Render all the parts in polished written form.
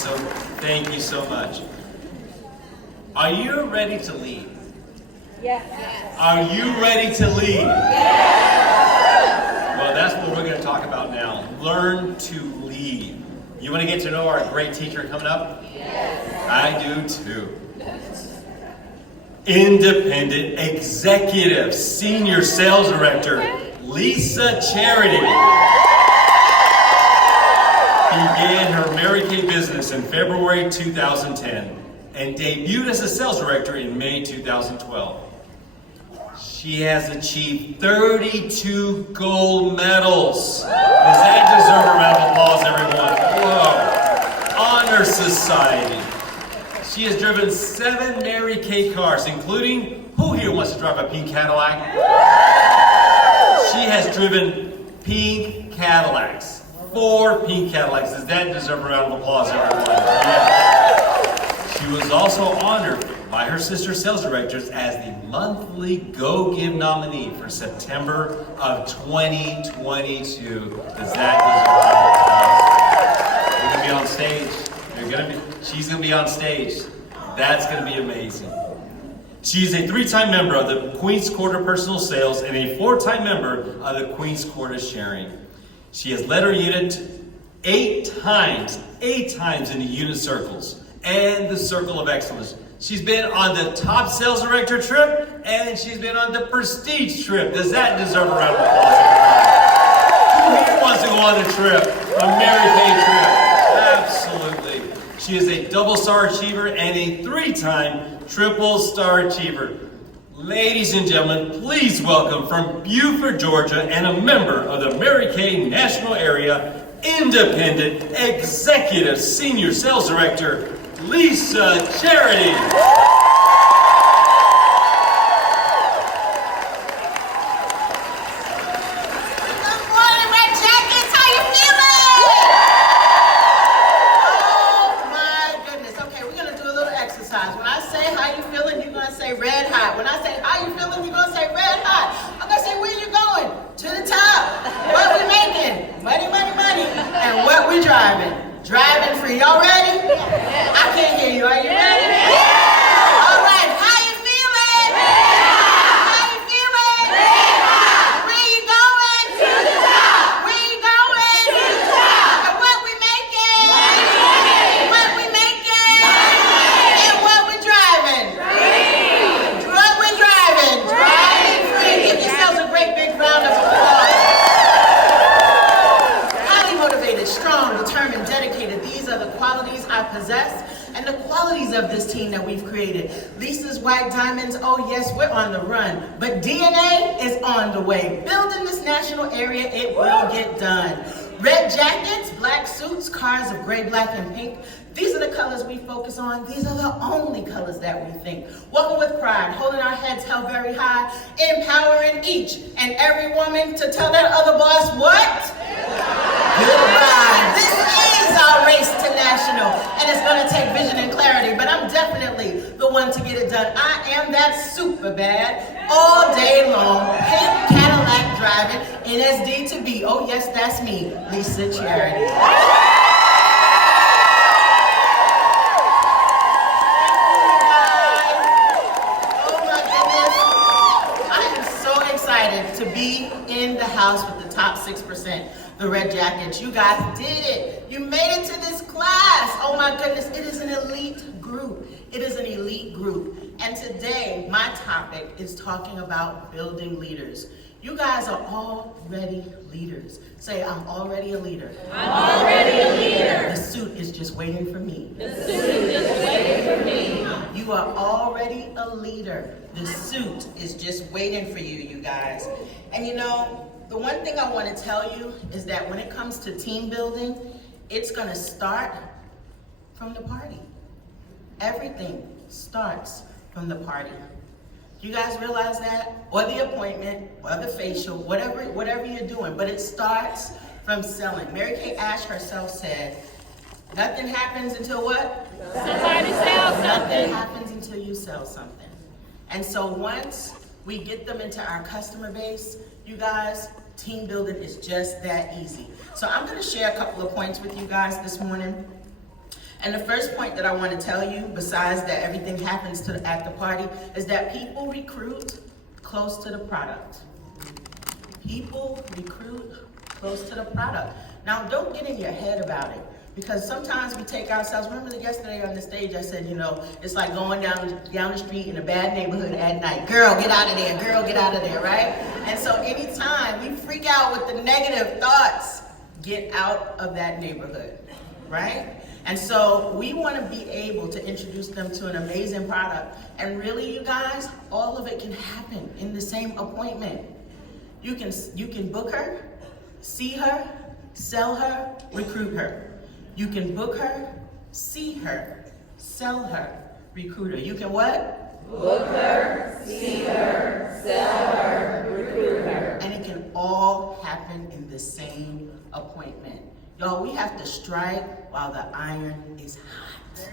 So thank you so much. Are you ready to lead? Yes. Are you ready to lead? Yes. Well, that's what we're going to talk about now. Learn to lead. You want to get to know our great teacher coming up? Yes. I do too. Independent Executive Senior Sales Director, Lisa Charity, began her Mary Kay business in February 2010 and debuted as a sales director in May 2012. She has achieved 32 gold medals. Does that deserve a round of applause, everyone? Whoa. Honor Society. She has driven 7 Mary Kay cars, including, who here wants to drive a pink Cadillac? She has driven pink Cadillacs. 4 pink Cadillacs. Does that deserve a round of applause, everyone? Yes. She was also honored by her sister sales directors as the monthly Go Give nominee for September of 2022. Does that deserve a round of applause? You're going to be on stage. She's going to be on stage. That's going to be amazing. She's a 3-time member of the Queen's Court of Personal Sales and a 4-time member of the Queen's Court of Sharing. She has led her unit 8 times in the unit circles and the Circle of Excellence. She's been on the top sales director trip and she's been on the prestige trip. Does that deserve a round of applause? Who here wants to go on a trip? A Mary Kay trip? Absolutely. She is a double star achiever and a 3-time triple star achiever. Ladies and gentlemen, please welcome from Beaufort, Georgia, and a member of the Mary Kay National Area Independent Executive Senior Sales Director, Lisa Charity. Driving free. Y'all ready? I can't hear you. Are you ready? All right. How you feeling? How you feeling? Where you going? To the top. Where you going? To the top. And what we making? What we making? And what we driving? What we driving? Driving free. Give yourselves a great big round of applause. Highly motivated, strong, determined, dedicated. These are the qualities I possess and the qualities of this team that we've created. Lisa's White Diamonds, oh yes, we're on the run, but DNA is on the way. Building this national area, it will get done. Red jackets, black suits, cars of gray, black, and pink. These are the colors we focus on. These are the only colors that we think. Walking with pride, holding our heads held very high, empowering each and every woman to tell that other boss what? Goodbye. This is our race to national, and it's going to take vision and clarity, but I'm definitely the one to get it done. I am that super bad, all day long, pink Cadillac driving, NSD to be. Oh yes, that's me, Lisa Charity. To be in the house with the top 6%, the red jackets. You guys did it. You made it to this class. Oh my goodness, it is an elite group. It is an elite group. And today, my topic is talking about building leaders. You guys are already leaders. Say, I'm already a leader. I'm already a leader. The suit is just waiting for me. The suit is just waiting for me. You are already a leader. The suit is just waiting for you, you guys. And you know, the one thing I want to tell you is that when it comes to team building, it's going to start from the party. Everything starts from the party. You guys realize that? Or the appointment, or the facial, whatever you're doing, but it starts from selling. Mary Kay Ash herself said, nothing happens until what? Somebody sells something. Nothing happens until you sell something. And so once we get them into our customer base, you guys, team building is just that easy. So I'm gonna share a couple of points with you guys this morning. And the first point that I want to tell you, besides that everything happens at the party, is that people recruit close to the product. People recruit close to the product. Now, don't get in your head about it, because sometimes we take ourselves, remember that yesterday on the stage I said, it's like going down the street in a bad neighborhood at night. Girl, get out of there. Girl, get out of there, right? And so anytime we freak out with the negative thoughts, get out of that neighborhood, right? And so we want to be able to introduce them to an amazing product. And really, you guys, all of it can happen in the same appointment. You can book her, see her, sell her, recruit her. You can book her, see her, sell her, recruit her. You can what? Book her, see her, sell her, recruit her. And it can all happen in the same appointment. Y'all, we have to strike while the iron is hot.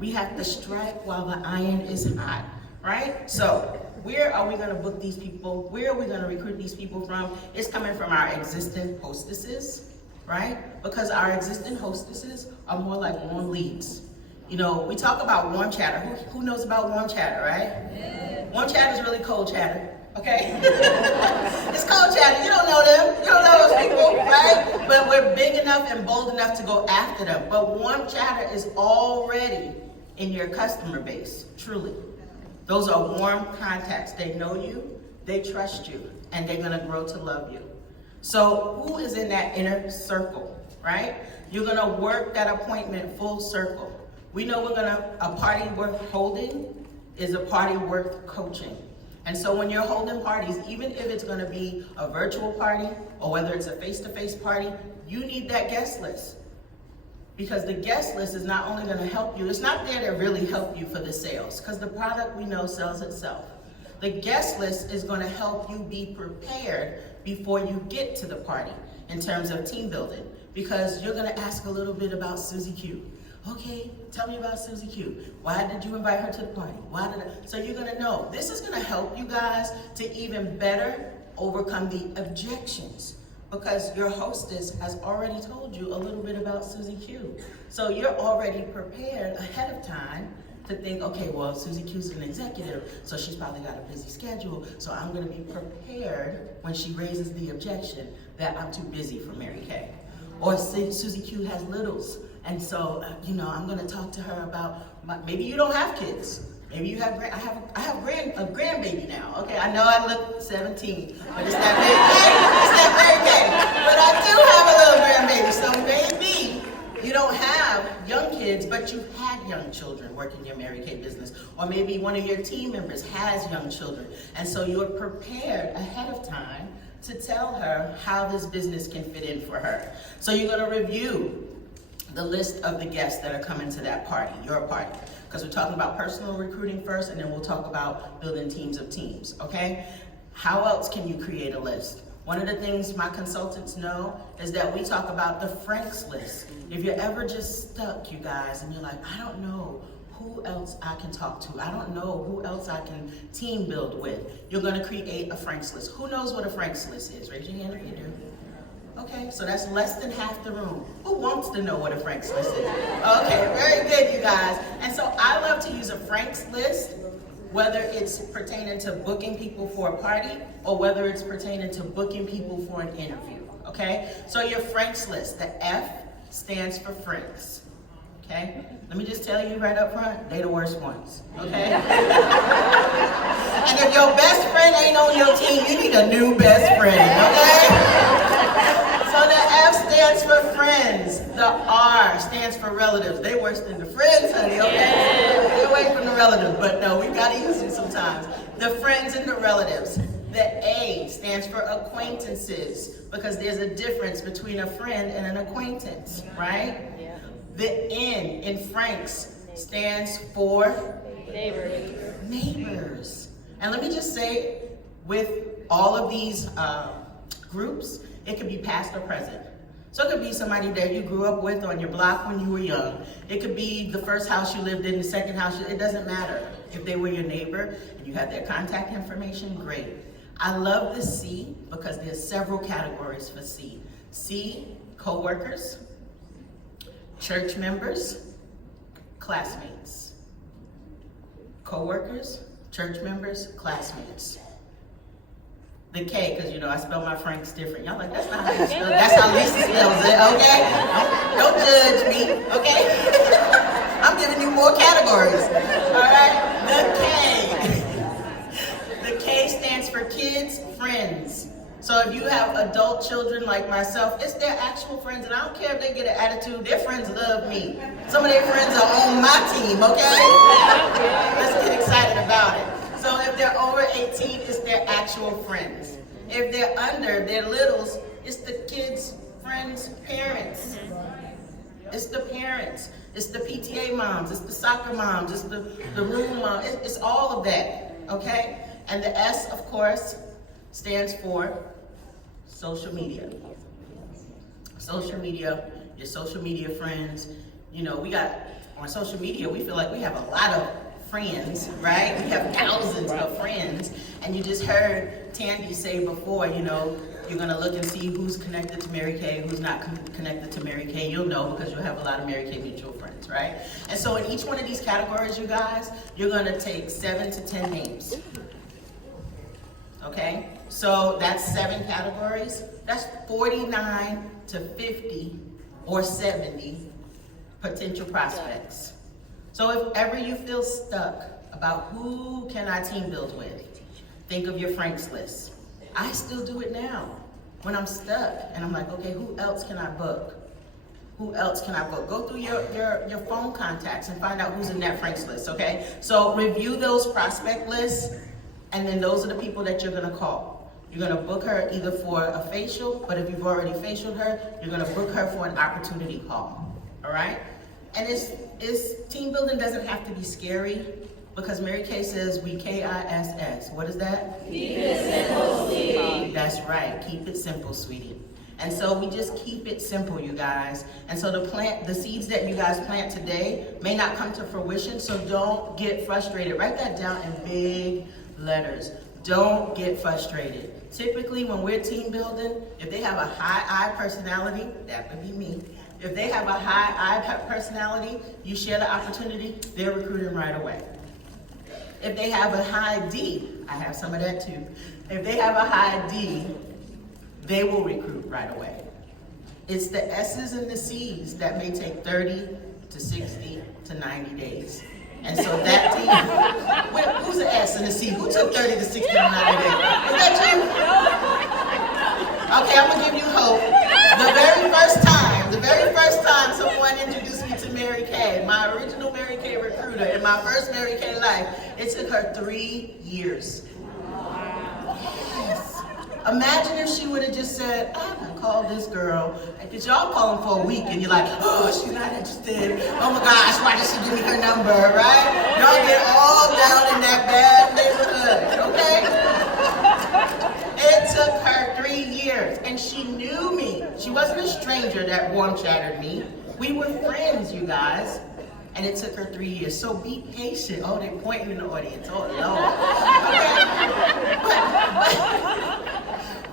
We have to strike while the iron is hot, right? So, where are we going to book these people? Where are we going to recruit these people from? It's coming from our existing hostesses, right? Because our existing hostesses are more like warm leads. We talk about warm chatter. Who knows about warm chatter, right? Yeah. Warm chatter is really cold chatter. Okay? It's cold chatter. You don't know them. You don't know those people, right? But we're big enough and bold enough to go after them. But warm chatter is already in your customer base, truly. Those are warm contacts. They know you, they trust you, and they're going to grow to love you. So who is in that inner circle, right? You're going to work that appointment full circle. We know a party worth holding is a party worth coaching. And so when you're holding parties, even if it's going to be a virtual party or whether it's a face-to-face party, you need that guest list. Because the guest list is not only going to help you, it's not there to really help you for the sales, because the product we know sells itself. The guest list is going to help you be prepared before you get to the party in terms of team building, because you're going to ask a little bit about Susie Q. Okay, tell me about Susie Q. Why did you invite her to the party? So you're going to know. This is going to help you guys to even better overcome the objections, because your hostess has already told you a little bit about Susie Q. So you're already prepared ahead of time to think, okay, well, Susie Q's an executive, so she's probably got a busy schedule, so I'm going to be prepared when she raises the objection that I'm too busy for Mary Kay. Or Susie Q has littles, and so, I'm going to talk to her about, maybe you don't have kids. Maybe you have, I have a grandbaby now. Okay, I know I look 17, but it's that Mary Kay. It's that Mary Kay. But I do have a little grandbaby, so maybe you don't have young kids, but you had young children working your Mary Kay business. Or maybe one of your team members has young children. And so you're prepared ahead of time to tell her how this business can fit in for her. So you're going to review the list of the guests that are coming to that party, your party. Because we're talking about personal recruiting first, and then we'll talk about building teams of teams, okay? How else can you create a list? One of the things my consultants know is that we talk about the Frank's list. If you're ever just stuck, you guys, and you're like, I don't know who else I can talk to. I don't know who else I can team build with. You're gonna create a Frank's list. Who knows what a Frank's list is? Raise your hand if you do. Okay, so that's less than half the room. Who wants to know what a Frank's list is? Okay, very good, you guys. And so I love to use a Frank's list, whether it's pertaining to booking people for a party or whether it's pertaining to booking people for an interview, okay? So your Frank's list, the F stands for friends, okay? Let me just tell you right up front, they the worst ones, okay? And if your best friend ain't on your team, you need a new best friend, okay? So the F stands for friends. The R stands for relatives. They worse than the friends, honey, okay? Stay away from the relatives, but no, we gotta use them sometimes. The friends and the relatives. The A stands for acquaintances, because there's a difference between a friend and an acquaintance, right? Yeah. The N in Frank's stands for neighbors. And let me just say, with all of these groups, it could be past or present. So it could be somebody that you grew up with on your block when you were young. It could be the first house you lived in, the second house, it doesn't matter. If they were your neighbor and you had their contact information, great. I love the C because there's several categories for C. C, co-workers, church members, classmates. Co-workers, church members, classmates. The K, because you know I spell my Franks different. Y'all like, that's not how you spell it. That's how Lisa spells it, okay? Don't judge me, okay? I'm giving you more categories, all right? The K stands for kids, friends. So if you have adult children like myself, it's their actual friends, and I don't care if they get an attitude, their friends love me. Some of their friends are on my team, okay? Let's get excited about it. So if they're over 18, it's their actual friends. If they're under, they're littles, it's the kids, friends, parents. It's the parents. It's the PTA moms. It's the soccer moms. It's the room mom. It's all of that, okay? And the S, of course, stands for social media. Social media, your social media friends. You know, we got, on social media, we feel like we have a lot of friends, right? We have thousands of friends. And you just heard Tandy say before, you know, you're gonna look and see who's connected to Mary Kay, who's not connected to Mary Kay. You'll know because you'll have a lot of Mary Kay mutual friends, right? And so in each one of these categories, you guys, you're gonna take 7 to 10 names. Okay? So that's 7 categories. That's 49 to 50 or 70 potential prospects. So if ever you feel stuck about who can I team build with, think of your Franks list. I still do it now when I'm stuck and I'm like, okay, who else can I book? Who else can I book? Go through your phone contacts and find out who's in that Franks list, okay? So review those prospect lists, and then those are the people that you're gonna call. You're gonna book her either for a facial, but if you've already facialed her, you're gonna book her for an opportunity call, all right? And team building doesn't have to be scary, because Mary Kay says we KISS. What is that? Keep it simple, sweetie. That's right, keep it simple, sweetie. And so we just keep it simple, you guys. And so the seeds that you guys plant today may not come to fruition, so don't get frustrated. Write that down in big letters. Don't get frustrated. Typically, when we're team building, if they have a high I personality, that would be me. If they have a high I personality, you share the opportunity, they're recruiting right away. If they have a high D, I have some of that too. If they have a high D, they will recruit right away. It's the S's and the C's that may take 30 to 60 to 90 days. And so that team, who's the S and the C? Who took 30 to 60 to 90 days? Was that you? Okay, I'm gonna give you hope. The very first time someone introduced me to Mary Kay, my original Mary Kay recruiter in my first Mary Kay life, it took her 3 years. Yes. Imagine if she would have just said, I'm gonna call this girl, because y'all call them for a week and you're like, oh, she's not interested. Oh my gosh, why did she give me her number, right? Y'all get all down in that bad neighborhood, okay? It took her 3 years, and she knew me. She wasn't a stranger that warm chatted me. We were friends, you guys. And it took her 3 years. So be patient. Oh, they're pointing in the audience. Oh, Lord. Okay.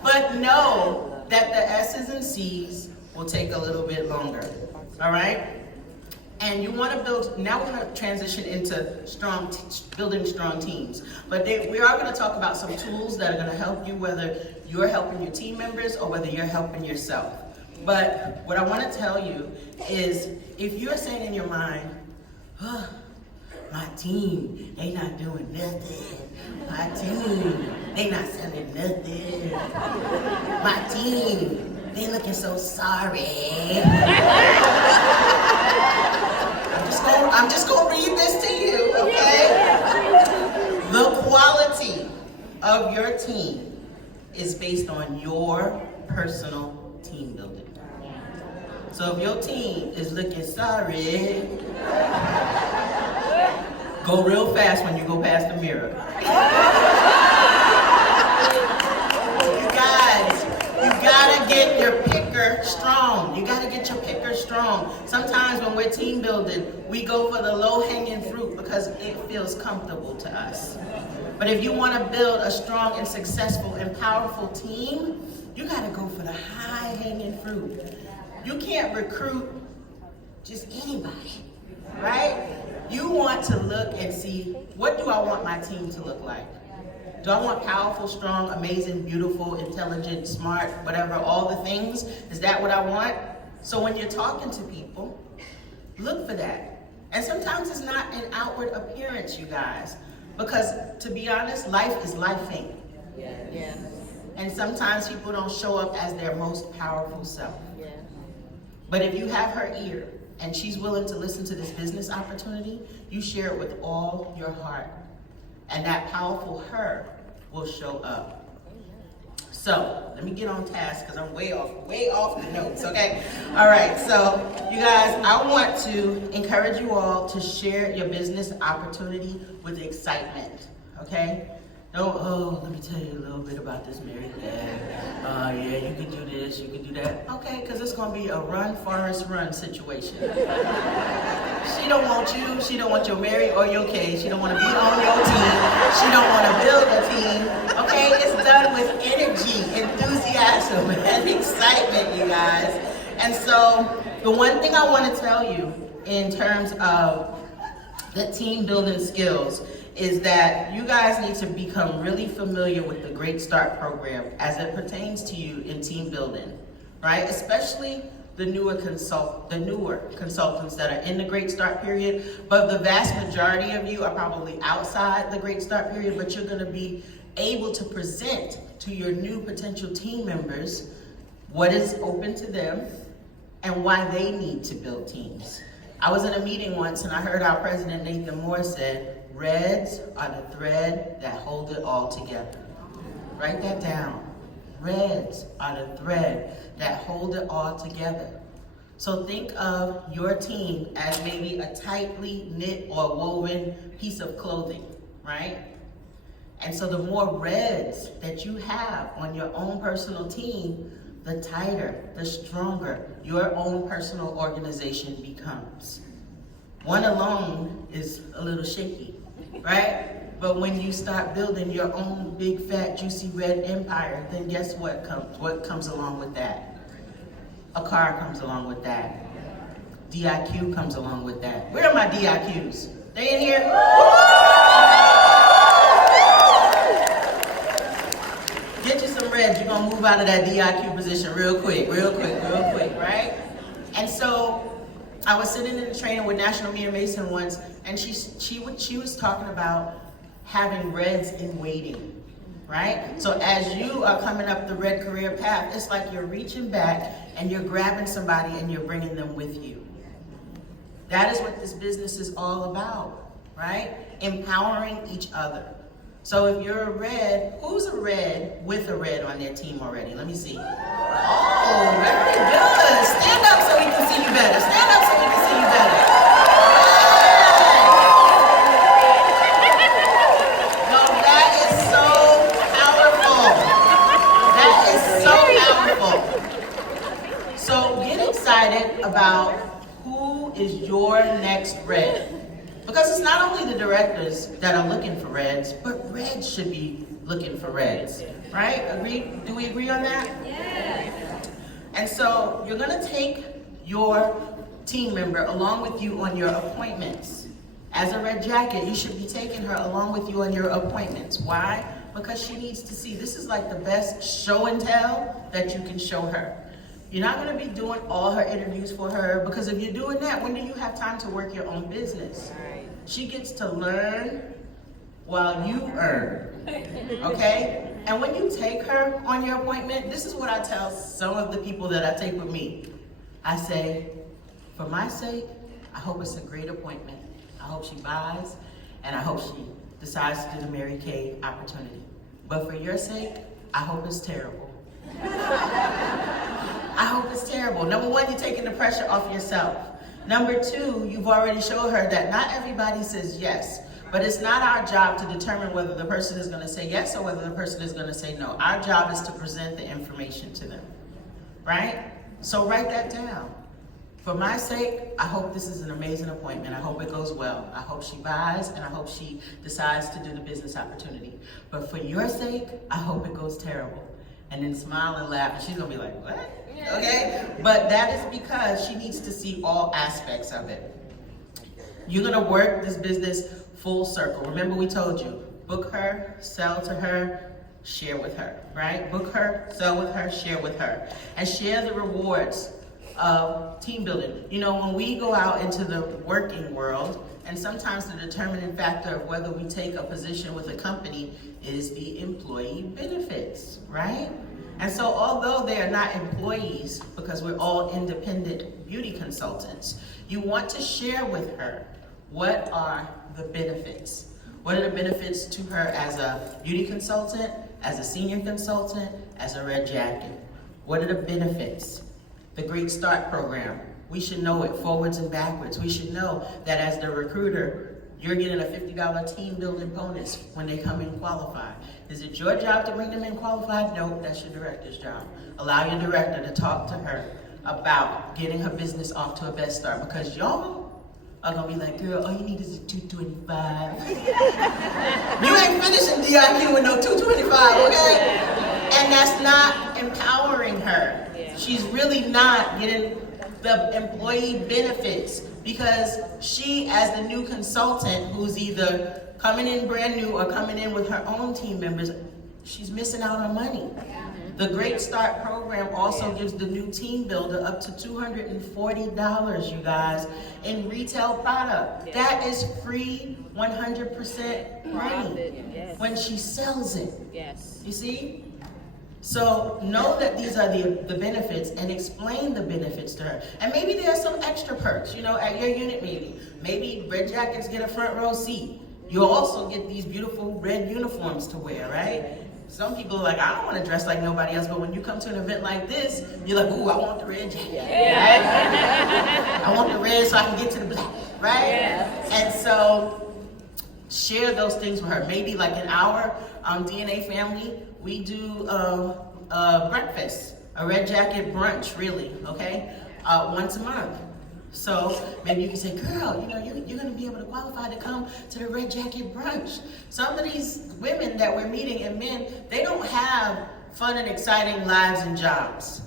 But know that the S's and C's will take a little bit longer. All right? And you want to build, now we're going to transition into building strong teams. But we are going to talk about some tools that are going to help you, whether you're helping your team members or whether you're helping yourself. But what I want to tell you is, if you're saying in your mind, oh, my team, they not doing nothing. My team, they not selling nothing. My team, they looking so sorry. I'm just gonna read this to you, okay? The quality of your team is based on your personal team building. So if your team is looking sorry, go real fast when you go past the mirror. You guys, you gotta get your picker strong. You gotta get your picker strong. Sometimes when we're team building, we go for the low-hanging fruit because it feels comfortable to us. But if you want to build a strong and successful and powerful team, you gotta go for the high-hanging fruit. You can't recruit just anybody, right? want to look and see, what do I want my team to look like? Do I want powerful, strong, amazing, beautiful, intelligent, smart, whatever, all the things? Is that what I want? So when you're talking to people, look for that. And sometimes it's not an outward appearance, you guys. Because to be honest, life is lifing. Yeah. And sometimes people don't show up as their most powerful self. Yeah. But if you have her ear and she's willing to listen to this business opportunity, you share it with all your heart. And that powerful her will show up. So let me get on task because I'm way off the notes, okay? All right, so you guys, I want to encourage you all to share your business opportunity with excitement, okay? Don't, oh, let me tell you a little bit about this Mary Kay. Yeah, you can do this, you can do that. Okay, because it's gonna be a run, Forrest, run situation. She don't want you, she don't want your Mary or your Kay, she don't want to be on your team, she don't want to build a team, okay? It's done with energy, enthusiasm, and excitement, you guys. And so, the one thing I want to tell you in terms of the team building skills is that you guys need to become really familiar with the Great Start program as it pertains to you in team building, right? Especially the newer consultants that are in the Great Start period, but the vast majority of you are probably outside the Great Start period, but you're gonna be able to present to your new potential team members what is open to them and why they need to build teams. I was in a meeting once and I heard our president, Nathan Moore, said, reds are the thread that hold it all together. Write that down. Reds are the thread that hold it all together. So think of your team as maybe a tightly knit or woven piece of clothing, right? And so the more reds that you have on your own personal team, the tighter, the stronger your own personal organization becomes. One alone is a little shaky, right? But when you start building your own big, fat, juicy red empire, then guess what comes along with that? A car comes along with that. DIQ comes along with that. Where are my DIQs? They in here? Get you some reds, you're gonna move out of that DIQ position real quick, right? And so, I was sitting in the training with National Mia Mason once, and she was talking about having reds in waiting, right? So as you are coming up the red career path, it's like you're reaching back and you're grabbing somebody and you're bringing them with you. That is what this business is all about, right? Empowering each other. So if you're a red, who's a red with a red on their team already? Let me see. Oh, very good. Stand up so we can see you better. Stand up so we can see you better. No, that is so powerful. That is so powerful. So get excited about who is your next red. Because it's not only the directors that are looking for reds, but reds should be looking for reds, right? Agree? Do we agree on that? Yeah. And so you're gonna take your team member along with you on your appointments. As a red jacket, you should be taking her along with you on your appointments. Why? Because she needs to see, this is like the best show and tell that you can show her. You're not gonna be doing all her interviews for her, because if you're doing that, when do you have time to work your own business? She gets to learn while you earn, okay? And when you take her on your appointment, this is what I tell some of the people that I take with me. I say, for my sake, I hope it's a great appointment. I hope she buys, and I hope she decides to do the Mary Kay opportunity. But for your sake, I hope it's terrible. I hope it's terrible. Number one, you're taking the pressure off yourself. Number two, you've already showed her that not everybody says yes, but it's not our job to determine whether the person is gonna say yes or whether the person is gonna say no. Our job is to present the information to them, right? So write that down. For my sake, I hope this is an amazing appointment. I hope it goes well. I hope she buys, and I hope she decides to do the business opportunity. But for your sake, I hope it goes terrible. And then smile and laugh, and she's gonna be like, what? Okay? But that is because she needs to see all aspects of it. You're gonna work this business full circle. Remember we told you, book her, sell to her, share with her, right? Book her, sell with her, share with her. And share the rewards of team building. You know, when we go out into the working world, and sometimes the determining factor of whether we take a position with a company is the employee benefits, right? And so although they are not employees, because we're all independent beauty consultants, you want to share with her what are the benefits. What are the benefits to her as a beauty consultant, as a senior consultant, as a red jacket? What are the benefits? The Great Start program. We should know it forwards and backwards. We should know that as the recruiter, you're getting a $50 team building bonus when they come in qualified. Is it your job to bring them in qualified? No, that's your director's job. Allow your director to talk to her about getting her business off to a best start, because y'all are gonna be like, girl, all you need is a 225. You ain't finishing DIQ with no 225, okay? And that's not empowering her. She's really not getting the employee benefits, because she, as the new consultant who's either coming in brand new or coming in with her own team members, she's missing out on money. The Great Start program also gives the new team builder up to $240, you guys, in retail product. That is free 100% money when she sells it. You see? So know that these are the benefits, and explain the benefits to her. And maybe there's some extra perks, you know, at your unit meeting. Maybe red jackets get a front row seat. You'll also get these beautiful red uniforms to wear, right? Some people are like, I don't want to dress like nobody else, but when you come to an event like this, you're like, ooh, I want the red jacket, right? I want the red so I can get to the black, right? And so share those things with her. Maybe like in our DNA family, we do breakfast, a red jacket brunch, really, okay? Once a month. So maybe you can say, girl, you know, you're gonna be able to qualify to come to the red jacket brunch. Some of these women that we're meeting, and men, they don't have fun and exciting lives and jobs.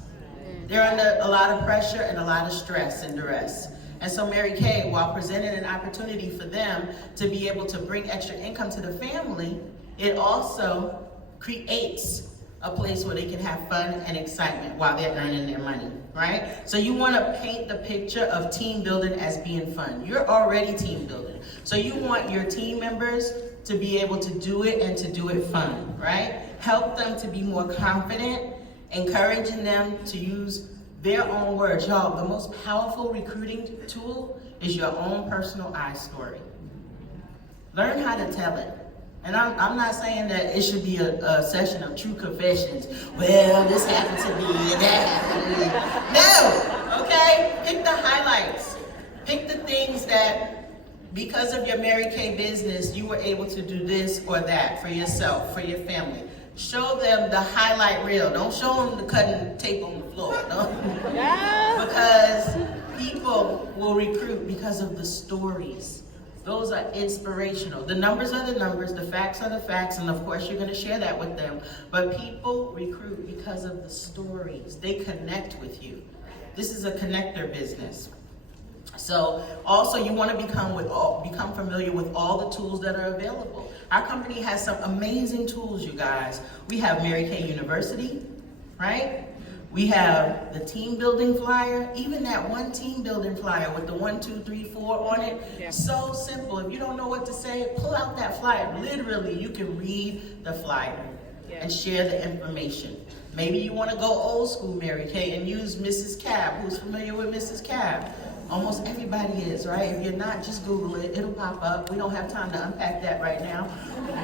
They're under a lot of pressure and a lot of stress and duress. And so Mary Kay, while presenting an opportunity for them to be able to bring extra income to the family, it also creates a place where they can have fun and excitement while they're earning their money, right? So you want to paint the picture of team building as being fun. You're already team building. So you want your team members to be able to do it and to do it fun, right? Help them to be more confident, encouraging them to use their own words. Y'all, the most powerful recruiting tool is your own personal story. Learn how to tell it. And I'm not saying that it should be a session of true confessions. Well, this happened to me and that happened to me. No, okay? Pick the highlights. Pick the things that, because of your Mary Kay business, you were able to do this or that for yourself, for your family. Show them the highlight reel. Don't show them the cutting tape on the floor. Because people will recruit because of the stories. Those are inspirational. The numbers are the numbers, the facts are the facts, and of course you're going to share that with them. But people recruit because of the stories. They connect with you. This is a connector business. So also you want to become familiar with all the tools that are available. Our company has some amazing tools, you guys. We have Mary Kay University, right? We have the team building flyer, even that one team building flyer with the 1, 2, 3, 4 on it. So simple. If you don't know what to say, pull out that flyer. Literally, you can read the flyer and share the information. Maybe you want to go old school Mary Kay and use Mrs. Cab. Who's familiar with Mrs. Cab? Almost everybody is, right? If you're not, just Google it. It'll pop up. We don't have time to unpack that right now.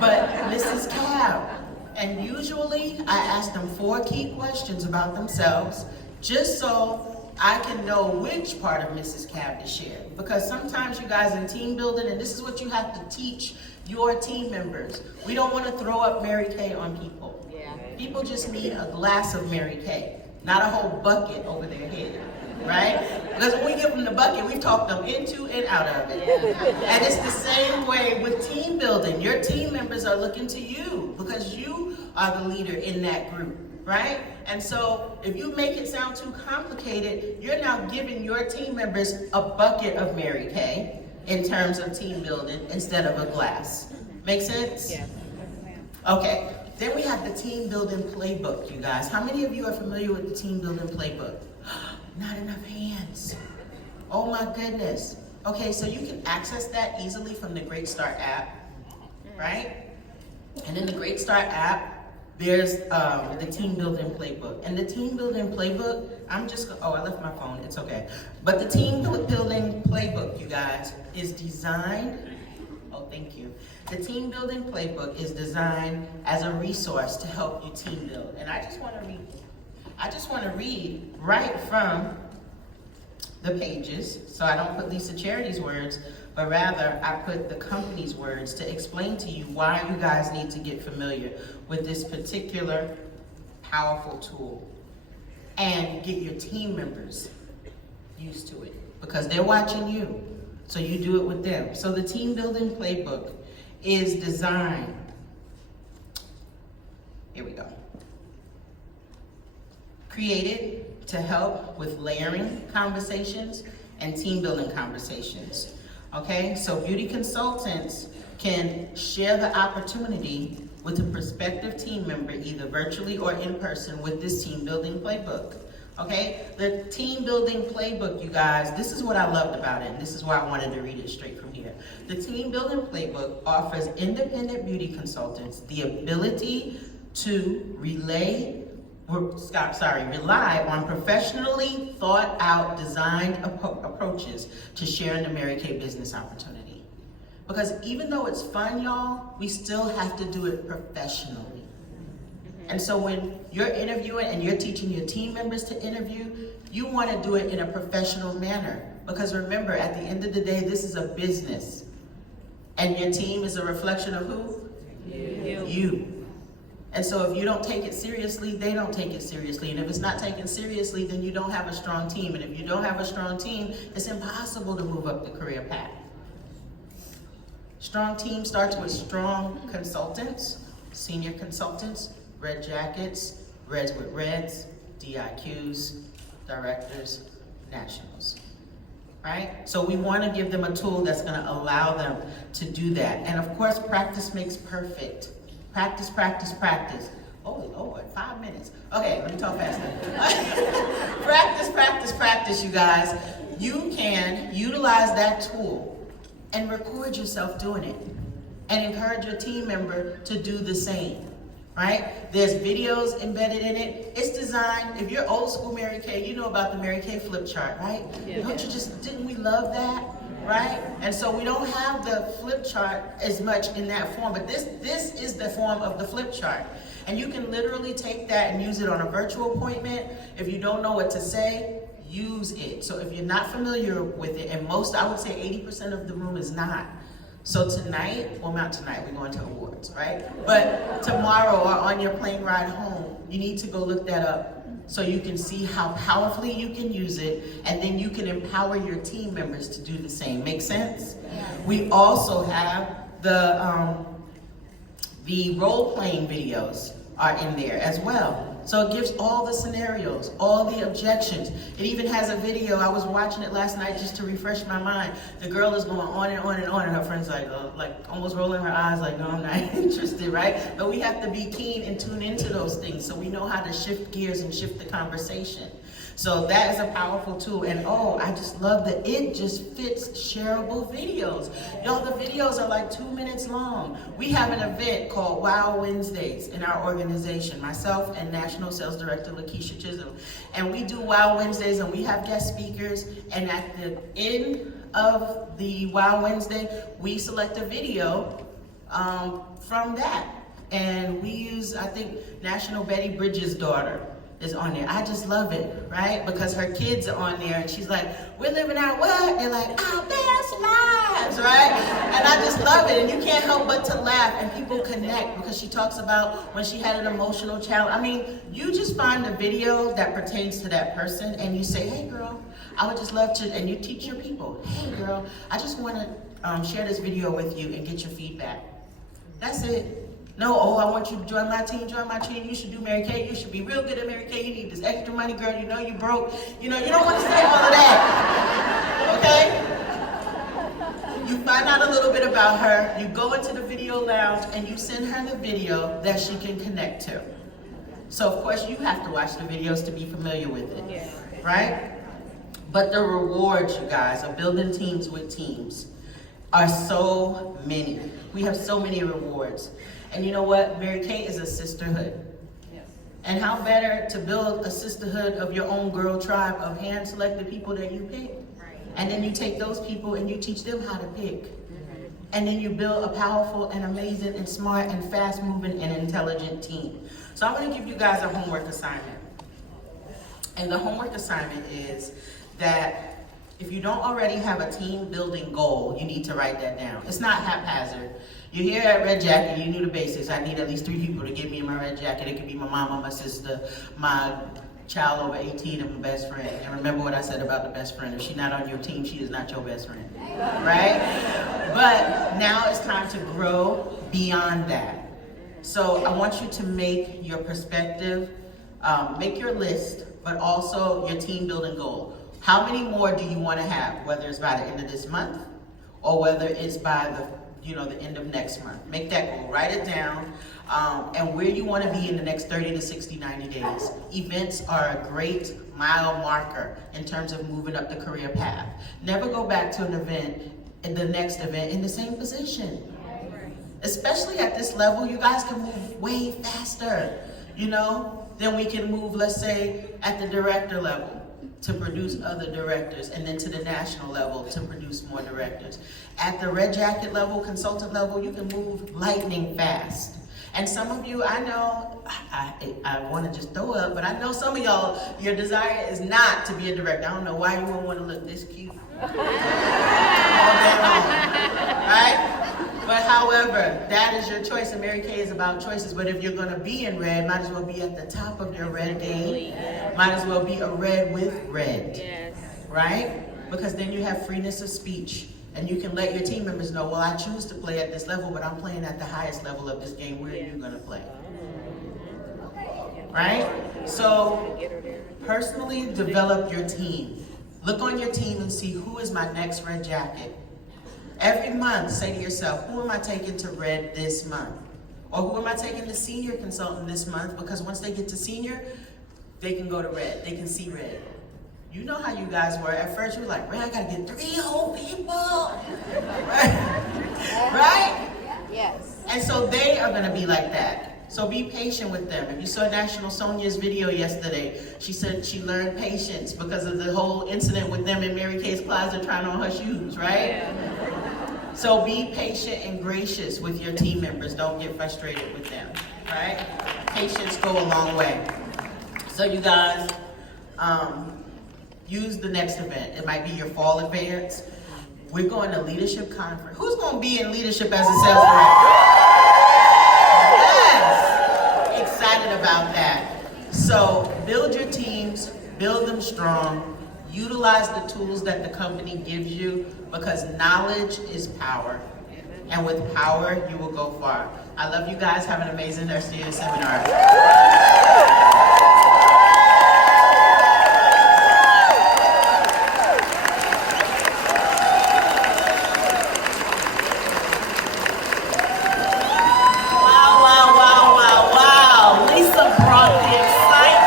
But Mrs. Cab. And usually I ask them 4 key questions about themselves, just so I can know which part of Mrs. Cab to share. Because sometimes you guys in team building, and this is what you have to teach your team members, we don't want to throw up Mary Kay on people. People just need a glass of Mary Kay, not a whole bucket over their head, right? Because when we give them the bucket, we talk them into and out of it. And it's the same way with team building. Your team members are looking to you because you are the leader in that group, right? And so if you make it sound too complicated, you're now giving your team members a bucket of Mary Kay, in terms of team building instead of a glass. Make sense? Yes. Okay, then we have the team building playbook, you guys. How many of you are familiar with the team building playbook? Not enough hands. Oh my goodness. Okay, so you can access that easily from the Great Start app, right? And in the Great Start app, there's the team building playbook. And the team building playbook, I left my phone, it's okay. But the team building playbook, you guys, is designed, thank you. The team building playbook is designed as a resource to help you team build. And I just want to read right from the pages, so I don't put Lisa Charity's words, but rather I put the company's words to explain to you why you guys need to get familiar with this particular powerful tool and get your team members used to it because they're watching you, so you do it with them. So the team building playbook is designed, here we go, created to help with layering conversations and team building conversations. Okay, so beauty consultants can share the opportunity with a prospective team member, either virtually or in person, with this team building playbook. Okay, the team building playbook, you guys, this is what I loved about it, and this is why I wanted to read it straight from here. The team building playbook offers independent beauty consultants the ability to rely on professionally thought out, designed approaches to sharing the Mary Kay business opportunity. Because even though it's fun, y'all, we still have to do it professionally. And so when you're interviewing and you're teaching your team members to interview, you want to do it in a professional manner. Because remember, at the end of the day, this is a business. And your team is a reflection of who? You. And so if you don't take it seriously, they don't take it seriously. And if it's not taken seriously, then you don't have a strong team. And if you don't have a strong team, it's impossible to move up the career path. Strong team starts with strong consultants, senior consultants, red jackets, reds with reds, DIQs, directors, nationals. Right? So we want to give them a tool that's going to allow them to do that. And of course, practice makes perfect. Practice, practice, practice. Oh Lord, 5 minutes. Okay, let me talk faster. Practice, practice, practice, you guys. You can utilize that tool and record yourself doing it and encourage your team member to do the same, right? There's videos embedded in it. It's designed, if you're old school Mary Kay, you know about the Mary Kay flip chart, right? Yeah. Didn't we love that? Right? And so we don't have the flip chart as much in that form, but this is the form of the flip chart. And you can literally take that and use it on a virtual appointment. If you don't know what to say, use it. So if you're not familiar with it, and I would say 80% of the room is not. So tonight, well not tonight, we're going to awards, right? But tomorrow or on your plane ride home, you need to go look that up so you can see how powerfully you can use it, and then you can empower your team members to do the same. Make sense? Yeah. We also have the role-playing videos are in there as well. So it gives all the scenarios, all the objections. It even has a video. I was watching it last night just to refresh my mind. The girl is going on and on and on, and her friend's like almost rolling her eyes like, no, I'm not interested, right? But we have to be keen and tune into those things so we know how to shift gears and shift the conversation. So that is a powerful tool. And I just love that it just fits shareable videos. Y'all, the videos are like 2 minutes long. We have an event called Wow Wednesdays in our organization, myself and National Sales Director Lakeisha Chisholm. And we do Wow Wednesdays and we have guest speakers. And at the end of the Wow Wednesday, we select a video from that. And we use, I think, National Betty Bridges' daughter is on there. I just love it, right? Because her kids are on there and she's like, we're living our what? They're like, our best lives, right? And I just love it. And you can't help but to laugh and people connect because she talks about when she had an emotional challenge. I mean, you just find a video that pertains to that person and you say, hey girl, I would just love to, and you teach your people, hey girl, I just want to share this video with you and get your feedback. That's it. No, I want you to join my team, you should do Mary Kay, you should be real good at Mary Kay, you need this extra money, girl, you know you broke. You know, you don't want to say all of that, okay? You find out a little bit about her, you go into the video lounge, and you send her the video that she can connect to. So of course you have to watch the videos to be familiar with it, right? But the rewards, you guys, of building teams with teams are so many. We have so many rewards. And you know what? Mary Kay is a sisterhood. And how better to build a sisterhood of your own girl tribe of hand-selected people that you pick. And then you take those people and you teach them how to pick. And then you build a powerful and amazing and smart and fast-moving and intelligent team. So I'm gonna give you guys a homework assignment. And the homework assignment is that if you don't already have a team building goal, you need to write that down. It's not haphazard. You're here at Red Jacket, you knew the basics. I need at least 3 people to get me in my red jacket. It could be my mama, my sister, my child over 18, and my best friend. And remember what I said about the best friend. If she's not on your team, she is not your best friend, right? But now it's time to grow beyond that. So I want you to make your perspective, make your list, but also your team building goal. How many more do you want to have, whether it's by the end of this month or whether it's by the end of next month? Make that goal, write it down, and where you want to be in the next 30 to 60, 90 days. Events are a great mile marker in terms of moving up the career path. Never go back to an event, the next event, in the same position. Especially at this level, you guys can move way faster, than we can move, let's say, at the director level to produce other directors, and then to the national level to produce more directors. At the Red Jacket level, consultant level, you can move lightning fast. And some of you, I know, I want to just throw up, but I know some of y'all, your desire is not to be a director. I don't know why you wouldn't want to look this cute all day long, right? But however, that is your choice, and Mary Kay is about choices. But if you're going to be in red, might as well be at the top of your red game. Might as well be a red with red, right? Because then you have freeness of speech, and you can let your team members know, well, I choose to play at this level, but I'm playing at the highest level of this game. Where are you going to play? Right? So personally develop your team. Look on your team and see, who is my next Red Jacket? Every month, say to yourself, who am I taking to red this month? Or who am I taking to senior consultant this month? Because once they get to senior, they can go to red. They can see red. You know how you guys were. At first, you were like, Red, I gotta get 3 whole people. Right? Yes. And so they are gonna be like that. So be patient with them. If you saw National Sonia's video yesterday, she said she learned patience because of the whole incident with them in Mary Kay's closet trying on her shoes, right? Yeah. So be patient and gracious with your team members. Don't get frustrated with them, right? Patience go a long way. So you guys, use the next event. It might be your fall advance. We're going to leadership conference. Who's going to be in leadership as a sales director? Yes, excited about that. So build your teams, build them strong. Utilize the tools that the company gives you, because knowledge is power. And with power, you will go far. I love you guys. Have an amazing rest of your seminar.